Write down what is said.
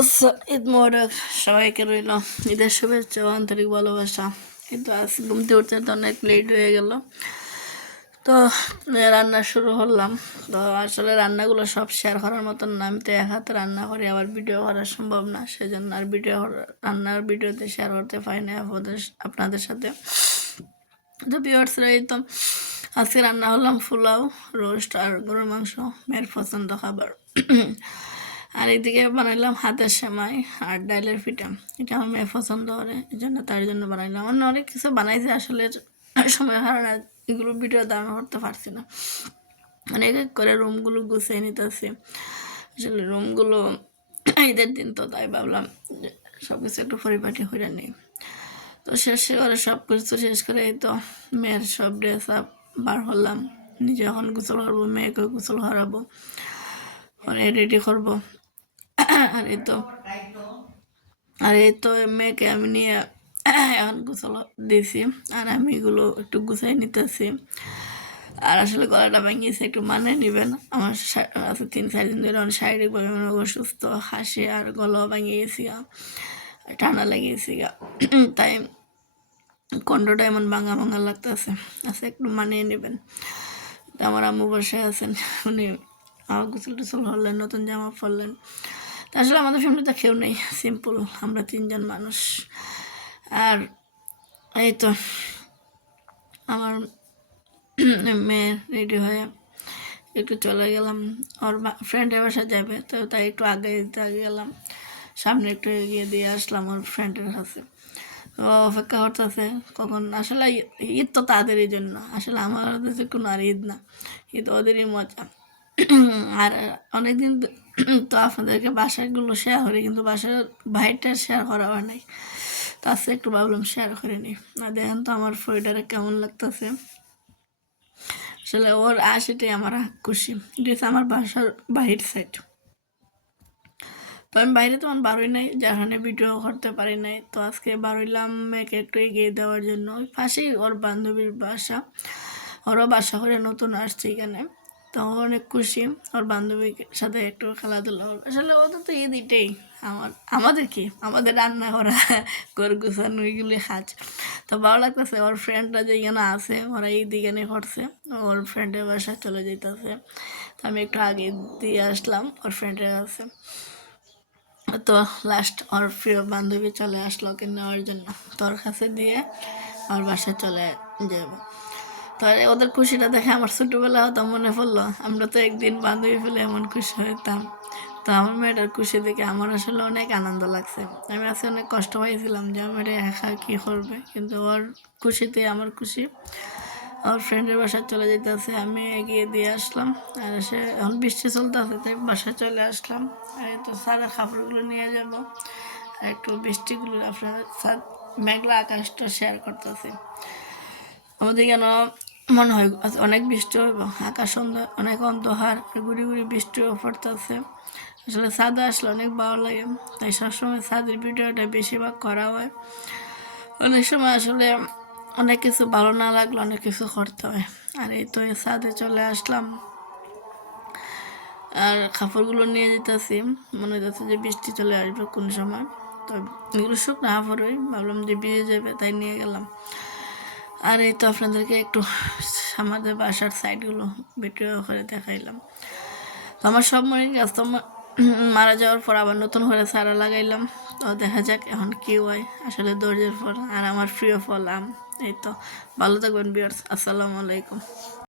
ঈদ মোবারক সবাইকে রইল। ঈদের শুভেচ্ছা ও আন্তরিক ভালোবাসা। কিন্তু আজ ঘুমতে উঠতে তো অনেক লেট হয়ে গেল, তো রান্না শুরু করলাম। তো আসলে রান্নাগুলো সব শেয়ার করার মতন না, আমি তো এক হাতে রান্না করি, আবার ভিডিও করা সম্ভব না, সেজন্য আর রান্নার ভিডিওতে শেয়ার করতে পারি না আপনাদের সাথে। তো ভিউয়ার্সরা, এই তো আজকে রান্না হলাম পোলাও, রোস্ট আর গরুর মাংস, মেয়ের পছন্দ খাবার। আর এদিকে বানাইলাম হাতের সেমাই আর ডাইলের পিঠা, এটা আমার মেয়ে পছন্দ করে, এই জন্য তার জন্য বানাইলাম। অন্য অনেক কিছু বানাইছে, আসলে সময় কারণে এগুলো ভিডিও ধারণ করতে পারছি না। মানে এক এক করে রুমগুলো গুছিয়ে নিতেছি। আসলে রুমগুলো ঈদের দিন তো, তাই ভাবলাম সব কিছু একটু পরিপাটি করে নিই। তো শেষ করে সব কিছু শেষ করে এই তো মেয়ের সব ড্রেস আপ বার হলাম। নিজে এখন গোসল করবো, মেয়েকে গোসল করাবো, পরে রেডি করবো। আর এই তো মেয়েকে আমি নিয়ে এখন গোসল দিয়েছি, আর আমি এগুলো একটু গুছাই নিতেছি। আর আসলে গলাটা ভাঙিয়েছে, একটু মানে নেবেন। আমার আছে 3-4 দিন ধরে অনেক শারীরিকভাবে অসুস্থ, হাসি আর গলাও ভাঙিয়ে গেছি, ঠান্ডা লেগেছি, তাই কণ্ঠটা এমন ভাঙা ভাঙা লাগতেছে। আচ্ছা, একটু মানিয়ে নেবেন। আমার আম্মু বসে আছেন, উনি আমার গোসল টোসল হলেন, নতুন জামা পরলেন। আসলে আমাদের ফ্যামিলিতে কেউ নেই, সিম্পল, আমরা 3জন মানুষ। আর এই তো আমার মেয়ে রেডি হয়ে একটু চলে গেলাম, ওর ফ্রেন্ডের বাসা যাবে, তো তাই একটু আগে গেলাম, সামনে একটু এগিয়ে দিয়ে আসলাম ওর ফ্রেন্ডের কাছে। ও অপেক্ষা করতেছে কখন। আসলে ঈদ তো তাদেরই জন্য, আসলে আমাদের যে কোনো আর ঈদ না, ঈদ ওদেরই মজা। আর অনেকদিন তো আপনাদেরকে বাসাগুলো শেয়ার করি, কিন্তু বাসার বাইরটা শেয়ার করা হয় নাই, তো আজকে একটু ভাবলাম শেয়ার করে নিই। আর দেখেন তো আমার ফটোটা কেমন লাগতেছে। আসলে ওর আশিটাই আমার খুশি। এটা আমার বাসার বাহির সাইড, তো আমি বাইরে তো আমার বারোই নাই, যার কারণে ভিডিও করতে পারি নাই। তো আজকে বারোইলাম মেয়েকে একটু এগিয়ে দেওয়ার জন্য। ওই পাশেই ওর বান্ধবীর বাসা, ওরও বাসা করে নতুন আসছে এখানে, তো অনেক খুশি ওর বান্ধবীর সাথে একটু খেলাধুলা। আসলে ওদের তো ঈদ এটাই, আমাদের কি, আমাদের রান্না করা, ঘর গুছানো, এগুলি কাজ। তো ভালো লাগতেছে। ওর ফ্রেন্ডরা যে এখানে আছে, ওরা ঈদ এখানে করছে, ওর ফ্রেন্ডের বাসায় চলে যেতেছে। তো আমি একটু আগে দিয়ে আসলাম ওর ফ্রেন্ডের কাছে। তো লাস্ট ওর প্রিয় বান্ধবী চলে আসলো ওকে নেওয়ার জন্য, তোর কাছে দিয়ে ওর বাসায় চলে যাব। তো ওদের খুশিটা দেখে আমার ছোটোবেলা হতো মনে পড়লো, আমরা তো একদিন বান্ধবী ফেলে এমন খুশি হইতাম। তো আমার মেয়েটার খুশি দেখে আমার আসলে অনেক আনন্দ লাগছে। আমি আজকে অনেক কষ্ট পাইছিলাম যে আমার মেয়েটা একা কী করবে, কিন্তু ওর খুশিতে আমার খুশি। আমার ফ্রেন্ডের বাসায় চলে যেতেছে, আমি এগিয়ে দিয়ে আসলাম। আর সে এখন বৃষ্টি চলতেছে, তাই বাসায় চলে আসলাম। আর তো সারা কাপড়গুলো নিয়ে যাব, আর একটু বৃষ্টিগুলো আপনার মেঘলা আকাশটা শেয়ার করতেছে। আমাদের কেন মনে হয় অনেক বৃষ্টি হইব, আকাশ অনেক অন্ধকার, গুড়ি গুড়ি বৃষ্টিও পড়তেছে। আসলে ছাদে আসলে অনেক ভালো লাগে, তাই সবসময় ছাদের ভিডিওটা বেশিরভাগ করা হয়। অনেক সময় আসলে অনেক কিছু ভালো না লাগলে অনেক কিছু করতে হয়। আর এই তো ছাদে চলে আসলাম, আর কাপড়গুলো নিয়ে যেতেছি। মনে হচ্ছে যে বৃষ্টি চলে আসবে কোন সময়, তো এগুলো শুকনো কাপড়ই, ভাবলাম যে ভিজে যাবে, তাই নিয়ে গেলাম। আর এই তো আপনাদেরকে একটু আমাদের বাসার সাইডগুলো ভিডিও করে দেখাইলাম। তো আমার সব মরিচ গাছ তো মারা যাওয়ার পর আবার নতুন করে চারা লাগাইলাম। তো দেখা যাক এখন কী হয়, আসলে ধৈর্যের ফল। আর আমার প্রিয় ফল আম। এই তো, ভালো থাকবেন ভিউয়ার্স, আসসালামু আলাইকুম।